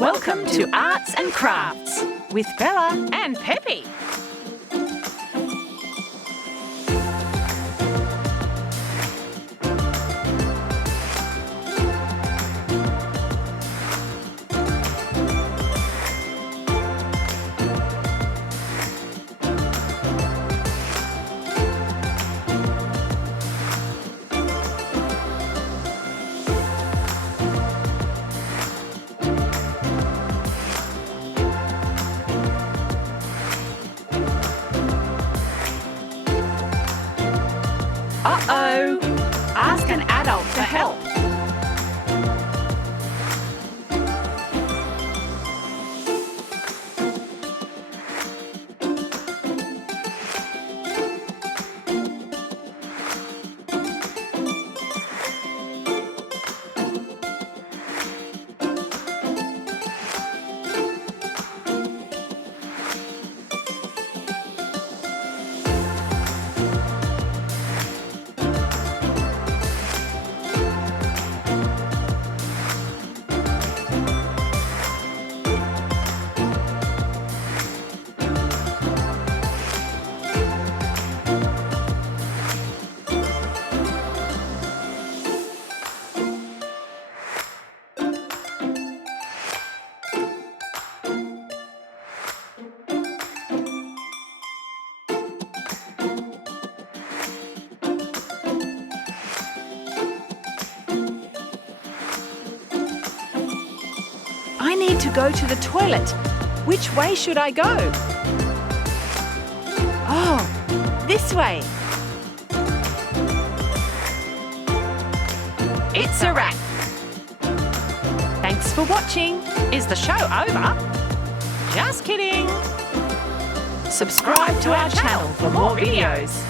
Welcome to Arts and Crafts with Bella and Peppy. Uh-oh! Ask an adult for help. I need to go to the toilet. Which way should I go? Oh, this way. It's a wrap. Thanks for watching. Is the show over? Just kidding. Subscribe to our channel for more videos.